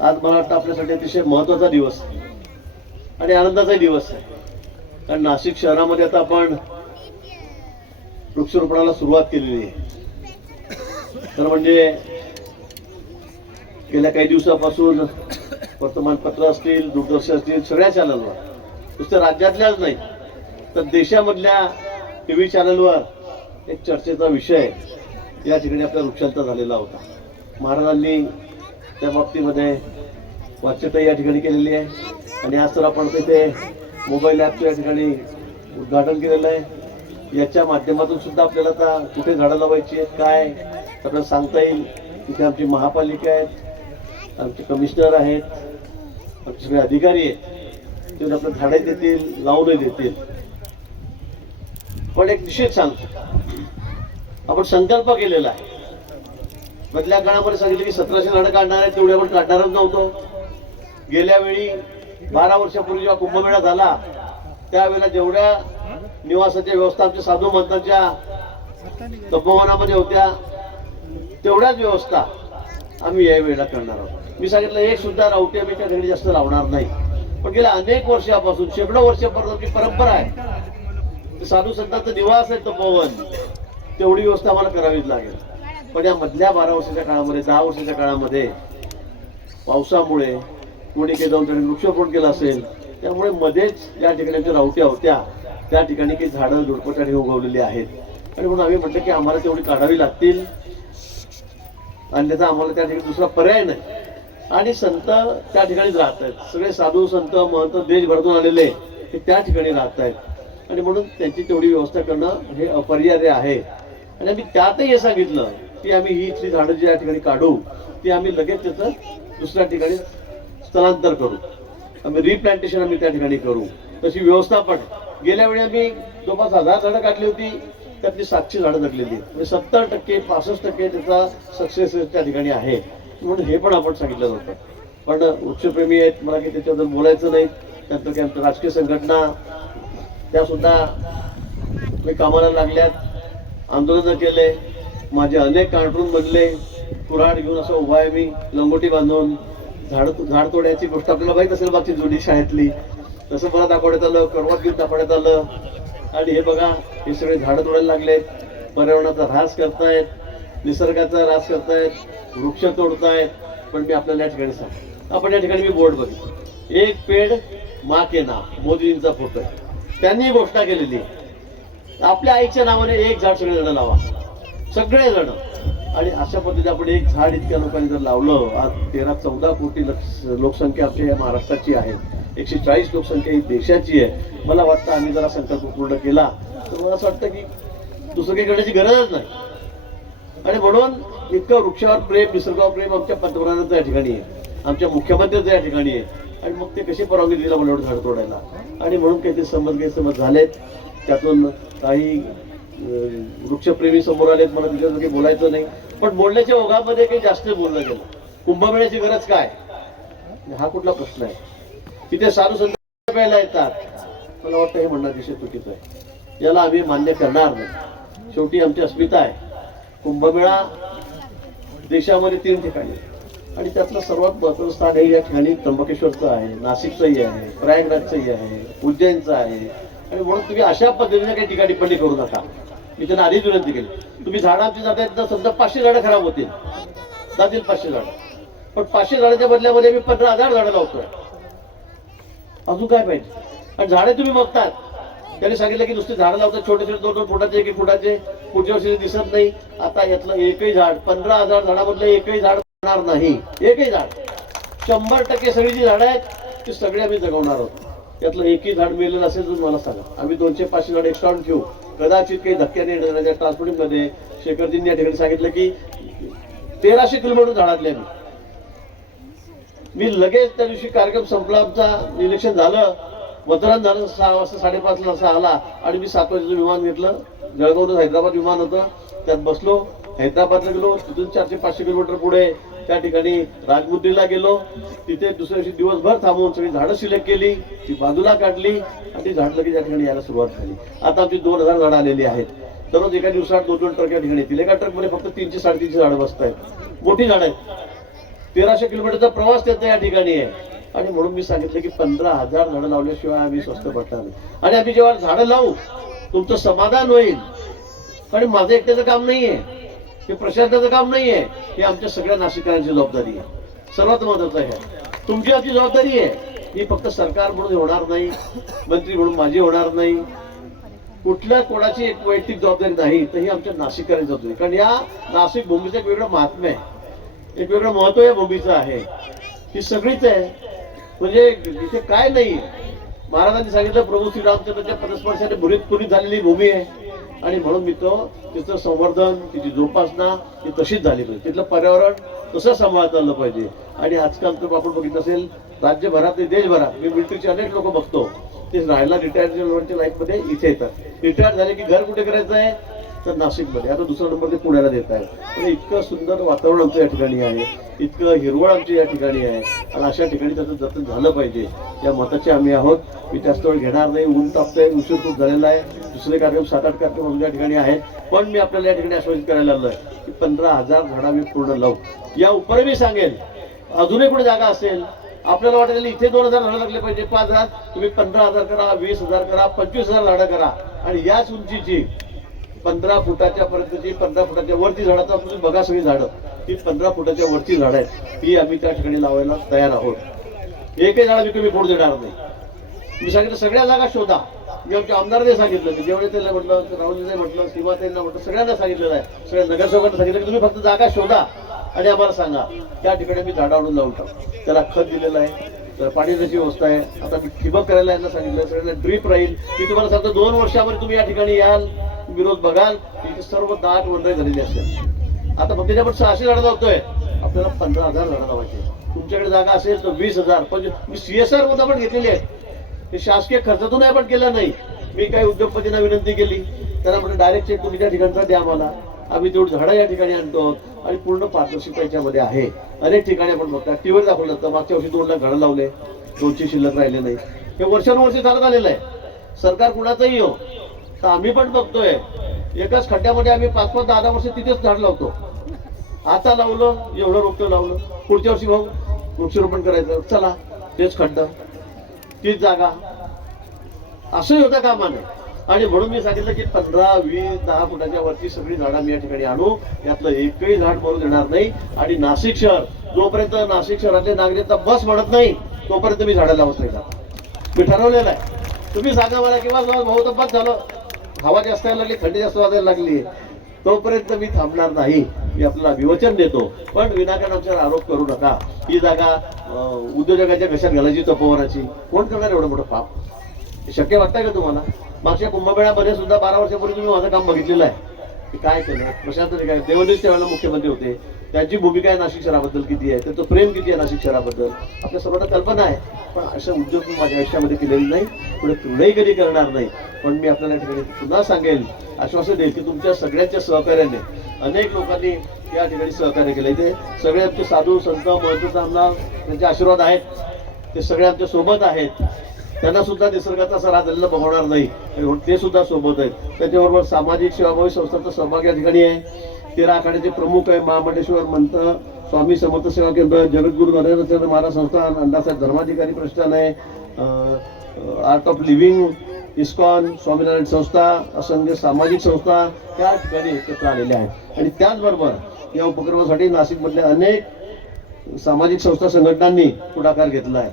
आज मला वाटतं आपल्यासाठी अतिशय महत्त्वाचा दिवस आहे आणि आनंदाचाही दिवस आहे. कारण नाशिक शहरामध्ये आता आपण वृक्षारोपणाला सुरुवात केलेली आहे. तर म्हणजे गेल्या काही दिवसापासून वर्तमानपत्र असतील, दूरदर्शन असतील, सगळ्या चॅनलवर, नुसतं राज्यातल्याच नाही तर देशामधल्या टीव्ही चॅनलवर एक चर्चेचा विषय या ठिकाणी आपल्या वृक्षांचा झालेला होता. महाराजांनी त्या बाबतीमध्ये वाच्यता या ठिकाणी केलेली आहे आणि आज तर आपण तिथे मोबाईल ॲपचं या ठिकाणी उद्घाटन केलेलं आहे. याच्या माध्यमातून सुद्धा आपल्याला आता कुठे झाडं लावायची आहेत, काय आपल्याला सांगता येईल. तिथे आमची महापालिका आहेत, आमचे कमिशनर आहेत, आमचे सगळे अधिकारी आहेत, ते आपलं झाडे देतील, लावूनही देतील. पण एक निश्चित सांगतो, आपण संकल्प केलेला आहे. मधल्या काळामध्ये सांगितलं की 1700 झाडं काढणार आहे, तेवढे आपण काढणारच नव्हतो. गेल्या वेळी 12 वर्षापूर्वी जेव्हा कुंभमेळा झाला त्यावेळेला जेवढ्या निवासाच्या व्यवस्था आमच्या साधू महंतांच्या तपोवनामध्ये होत्या तेवढ्याच व्यवस्था आम्ही या वेळेला करणार आहोत. मी सांगितलं एक सुद्धा रावटी आम्ही त्या घरी जास्त लावणार नाही. पण गेल्या अनेक वर्षापासून, शेकडो वर्षापर्यंत आमची परंपरा आहे. साधू संतांचा निवास आहे तपोवन, तेवढी व्यवस्था आम्हाला करावीच लागेल. पण या मधल्या 12 वर्षाच्या काळामध्ये, 10 वर्षाच्या काळामध्ये पावसामुळे कोणी काही जाऊन त्यांनी वृक्षारोपण केलं असेल, त्यामुळे मध्येच या ठिकाणी रावट्या होत्या त्या ठिकाणी काही झाडं झुडपं उगवलेली आहेत. आणि म्हणून आम्ही म्हटलं की आम्हाला तेवढी काढावी लागतील, अन्यथा आम्हाला त्या ठिकाणी दुसरा पर्याय नाही. आणि संत त्या ठिकाणीच राहत आहेत, सगळे साधू संत महंत देशभरातून आलेले ते त्या ठिकाणी राहत आहेत. आणि म्हणून त्यांची तेवढी व्यवस्था करणं हे अपरिहार्य आहे. आणि आम्ही त्यातही हे सांगितलं की आम्ही ही इथली झाडं जी या ठिकाणी काढू ती आम्ही लगेच त्याचं दुसऱ्या ठिकाणी स्थलांतर करू, आम्ही रिप्लांटेशन आम्ही त्या ठिकाणी करू. तशी व्यवस्थापन गेल्या वेळी आम्ही जवळपास 1000 झाडं काढली होती, त्यातली 700 झाडं जगलेली आहेत. म्हणजे 70% 65% त्याचा सक्सेस त्या ठिकाणी आहे. म्हणून हे पण आपण सांगितलं होतं. पण वृक्षप्रेमी आहेत, मला काही त्याच्याबद्दल बोलायचं नाही. त्यानंतर काही आमच्या राजकीय संघटना त्या सुद्धा मी कामाला लागल्यात, आंदोलन केले, माझे अनेक कार्टून बनले, कुऱ्हाड घेऊन असं उभा आहे मी लंगोटी बांधून. झाड तोड्याची गोष्ट आपल्याला माहित असेल बाकी जुनी शाळेतली, तसं मला दाखवण्यात आलं, करवात घेऊन दाखवण्यात आलं. आणि हे बघा, हे सगळे झाडं तोडायला लागलेत, पर्यावरणाचा ऱ्हास करतायत, निसर्गाचा ऱ्हास करतायत, वृक्ष तोडतायत. पण मी आपल्याला या ठिकाणी सांग, आपण या ठिकाणी मी बोर्ड बघितलं, एक पेड माँ के नाम, मोदींचा फोटो आहे. त्यांनी घोषणा केलेली आपल्या आईच्या नावाने एक झाड सगळे जण लावा, सगळे जण. आणि अशा पद्धतीने आपण एक झाड इतक्या लोकांनी जर लावलं, आज 13-14 कोटी लोकसंख्या आपल्या या महाराष्ट्राची आहे, 140 लोकसंख्या ही देशाची आहे. मला वाटतं आम्ही जरा संकल्प पूर्ण केला तर मला असं वाटतं की दुसरं काही करण्याची गरजच नाही. आणि म्हणून इतकं वृक्षावर प्रेम, निसर्गावर प्रेम आमच्या पंतप्रधानांचं या ठिकाणी आहे, आमच्या मुख्यमंत्र्यांचं या ठिकाणी आहे. आणि मग ते कशी परवानगी दिला मला एवढं झाड तोडायला. आणि म्हणून काही ते गैरसमज झालेत, त्यातून काही वृक्षप्रेमी समोर आलेत, मला तिच्यावर काही बोलायचं नाही. पण बोलण्याच्या ओघामध्ये काही जास्त बोललं गेलं. कुंभमेळ्याची गरज काय, हा कुठला प्रश्न आहे. तिथे साधू संत प्यायला येतात, मला वाटतं हे म्हणणं अतिशय चुकीचं आहे. याला आम्ही मान्य करणार नाही. शेवटी आमची अस्मिता आहे. कुंभमेळा देशामध्ये 3 ठिकाणी आणि त्यातलं सर्वात महत्त्वाचं स्थान हे या ठिकाणी त्र्यंबकेश्वरचं आहे, नाशिकचंही आहे, प्रयागराजचंही आहे, उज्जैनचं आहे. आणि म्हणून तुम्ही अशा पद्धतीने काही टिका टिप्पणी करू नका. मी त्यांना आधीच विनंती केली, तुम्ही झाडांची जात आहेत तर समजा 500 झाडं खराब होतील, जातील 500 झाडं. पण 500 झाडाच्या बदल्यामध्ये मी 15,000 झाडं लावतोय. अजून काय पाहिजे. आणि झाडे तुम्ही बघतात, त्यांनी सांगितलं की नुसते झाडं लावतात, छोटे छोटे 2-2 फुटाचे 1-1 फुटाचे, पुढच्या वर्षी दिसत नाही. आता यातलं एकही झाड, 15,000 झाडामधलं एकही झाड होणार नाही. एकही झाड, 100% सगळी जी झाडं आहेत ती सगळी आम्ही जगवणार आहोत. त्यातलं एकही झाड मिळेल असेल तर मला सांगा, आम्ही 200-500 झाड एक्स्ट्रा ठेवू. कदाचित काही धक्क्याने येणाऱ्या ट्रान्सपोर्टिंगमध्ये शेखरजींनी या ठिकाणी सांगितलं की 1300 किलोमीटर झाडातले मी लगेच त्या दिवशी कार्यक्रम संपला, आमचा इलेक्शन झालं, मतदान झालं, 6 वाजता 5:30ला असा आला. आणि मी 7 वाजेचं विमान घेतलं, जळगावहून हैदराबाद विमान होतं, त्यात बसलो, हैदराबादला गेलो, तिथून 400-500 किलोमीटर पुढे त्या ठिकाणी राजमुद्रीला गेलो. तिथे दुसऱ्या दिवशी दिवसभर थांबून सगळी झाडं सिलेक्ट केली, ती बाजूला काढली आणि ती झाड लगेच या ठिकाणी यायला सुरुवात झाली. आता आमची 2000 झाडं आलेली आहेत. दररोज एका दिवसात 2-2 ट्रक या ठिकाणी येतील. एका ट्रकमध्ये फक्त 300-350 झाडं बसत आहेत, मोठी झाडं आहेत. 1300 किलोमीटरचा प्रवास त्याचा या ठिकाणी आहे. आणि म्हणून मी सांगितलं की 15,000 झाडं लावल्याशिवाय आम्ही स्वस्त पडणार नाही. आणि आम्ही जेव्हा झाडं लावू तुमचं समाधान होईल. आणि माझं एकट्याचं काम नाहीये, हे प्रशासनाचं काम नाहीये, हे आमच्या सगळ्या नाशिककरांची जबाबदारी आहे. सर्वात महत्वाचं आहे तुमची आमची जबाबदारी आहे. ही फक्त सरकार म्हणून होणार नाही, मंत्री म्हणून माझी होणार नाही, कुठल्या कोणाची एक वैयक्तिक जबाबदारी नाही, तर ही आमच्या नाशिककरांची जबाबदारी. कारण या नाशिक भूमीचं एक वेगळं महात्म्य आहे, एक वेगळं महत्व या भूमीचं आहे. ही सगळीच आहे, म्हणजे इथे काय नाही. महाराजांनी सांगितलं प्रभू श्रीरामचंद्राच्या पदस्पर्शाने पुरीत झालेली भूमी आहे. आणि म्हणून मी तिचं संवर्धन, तिची जोपासना ही तशीच झाली पाहिजे, तिथलं पर्यावरण तसं सांभाळता आलं पाहिजे. आणि आजकाल तर आपण बघितलं असेल राज्यभरात देशभरात मी मिलिटरीचे अनेक लोक बघतो, ते राहायला रिटायर्डच्या लाईफमध्ये इथे येतात. रिटायर झाले की घर कुठे करायचं आहे तर नाशिकमध्ये. आता दुसरा नंबर ते पुण्याला देत आहे. पण इतकं सुंदर वातावरण आमचं या ठिकाणी आहे, इतकं हिरवळ आमची या ठिकाणी आहे. आणि अशा ठिकाणी त्याचं जतन झालं पाहिजे या मताचे आम्ही आहोत. मी जास्त वेळ घेणार नाही, ऊन तापतंय, उशीर खूप झालेला आहे. दुसरे कार्यक्रम 7-8 कार्यक्रम या ठिकाणी आहेत. पण मी आपल्याला या ठिकाणी आश्वासित करायला आलोय की 15,000 झाडं आम्ही पूर्ण लावू. या उपर मी सांगेल अजूनही कुठे जागा असेल आपल्याला वाटेल इथे 2,000 झाडं लागले पाहिजे, 5,000 तुम्ही 15,000 करा, 20,000 करा, 25,000 झाडं करा. आणि याच उंचीची 15 फुटाच्या पर्यंतची 15 फुटाच्या वरती झाडाचा तुम्ही बघा सगळी झाडं ही 15 फुटाच्या वरती झाडं आहेत, ही आम्ही त्या ठिकाणी लावायला तयार आहोत. एकही झाड मी तुम्ही फोड देणार नाही. मी सांगितलं सगळ्या जागा शोधा. मी आमच्या आमदारांनी सांगितलं की जेवढे त्याला म्हटलं, राहुलजीने म्हटलं, सीमाताईंना म्हटलं, सगळ्यांना सांगितलेलं आहे, सगळ्या नगरसेवकांना सांगितलं की तुम्ही फक्त जागा शोधा आणि आम्हाला सांगा. त्या ठिकाणी मी झाडं आणून लावून टाकू. त्याला खत दिलेलं आहे, त्याला पाणी देण्याची व्यवस्था आहे. आता मी ठिबक करायला यांना सांगितलं, सगळ्यांना ड्रीप राहील. मी तुम्हाला सांगतो 2 वर्षामध्ये तुम्ही या ठिकाणी याल, विरोध बघाल, इथे सर्व दाट वंदे झालेली असेल. आता फक्त आपण 600 झाडं लावतोय, आपल्याला 15,000 झाडं लावायचे. तुमच्याकडे जागा असेल तर 20,000. पण मी CSR मध्ये पण घेतलेली आहे, ते शासकीय खर्चातून आपण केलं नाही. मी काही उद्योगपतींना विनंती केली, त्यांना म्हटलं डायरेक्ट चेक तुम्ही त्या ठिकाणचा द्या मला, आम्ही तेवढी झाडं या ठिकाणी आणतो. आणि पूर्ण पारदर्शकता याच्यामध्ये आहे. अनेक ठिकाणी आपण बघता टीव्हीवर दाखवलं जातं, मागच्या वर्षी 2 लाख झाडं लावले, 200 शिल्लक राहिले नाही. हे वर्षानुवर्षी चालत आलेलं आहे. सरकार कुणाचंही हो, तर आम्ही पण बघतोय एकाच खड्ड्यामध्ये आम्ही 5-5, 10-10 वर्ष तिथेच झाड लावतो. आता लावलं एवढं रोपटं लावलं, पुढच्या वर्षी भाऊ वृक्षारोपण करायचं, चला तेच खड्डा तीच जागा, असंही होता कामा नये. आणि म्हणून मी सांगितलं की 15, 20, 10 फुटाच्या वरची सगळी झाडं मी या ठिकाणी आणू, यातलं एकही झाड मरू देणार नाही. आणि नाशिक शहर जोपर्यंत नाशिक शहरातले नागरिक बस म्हणत नाही तोपर्यंत मी झाडं लावत नाही. मी ठरवलेलं आहे. तुम्ही सांगा मला किंवा भाऊ तर बस झालं, हवा जास्त यायला लागली, थंडी जास्त वाजायला लागली, तोपर्यंत मी थांबणार नाही. मी आपल्याला विवचन देतो. पण विनाकारण आमच्यावर आरोप करू नका. ही जागा उद्योजकाच्या घशात घालायची तपोवनाची, कोण करणार एवढं मोठं पाप? हे शक्य वाटतंय का तुम्हाला? मागच्या कुंभमेळ्यामध्ये सुद्धा 12 वर्षापूर्वी तुम्ही माझं काम बघितलेलं आहे की काय केलं, प्रशासन काय. देवेंद्रजी त्यावेळेला मुख्यमंत्री होते, त्यांची भूमिका आहे नाशिक शहराबद्दल किती आहे, त्यांचं प्रेम किती आहे नाशिक शहराबद्दल आपल्या सर्वांना कल्पना आहे. पण अशा उद्योग मी माझ्या आयुष्यामध्ये केलेले नाही, पुढेही कधी करणार नाही. पण मी आपल्याला ठिकाणी पुन्हा सांगेल, आश्वासन देईल की तुमच्या सगळ्यांच्या सहकार्याने अनेक लोकांनी या ठिकाणी सहकार्य केलं. इथे सगळे आमचे साधू संत महंत आमदार त्यांचे आशीर्वाद आहेत, ते सगळे आमच्या सोबत आहेत. त्यांना सुद्धा निसर्गाचा सरा झालेला बघवणार नाही, ते सुद्धा सोबत आहेत. त्याच्याबरोबर सामाजिक सेवाभावी संस्थांचा सहभाग या ठिकाणी आहे. 13 आखाड्याचे प्रमुख आहे महामंडेश्वर मंत स्वामी समर्थ सेवा केंद्र, जगद्गुरु नरेंद्रचंद्र महाराज संस्थान, अण्णासाहेब धर्माधिकारी प्रतिष्ठान आहे, art of living, ISKCON, Swaminarayan संस्था, असंख्य सामाजिक संस्था त्या ठिकाणी एकत्र आलेल्या आहेत. आणि त्याचबरोबर या उपक्रमासाठी नाशिकमधल्या अनेक सामाजिक संस्था संघटनांनी पुढाकार घेतला आहे.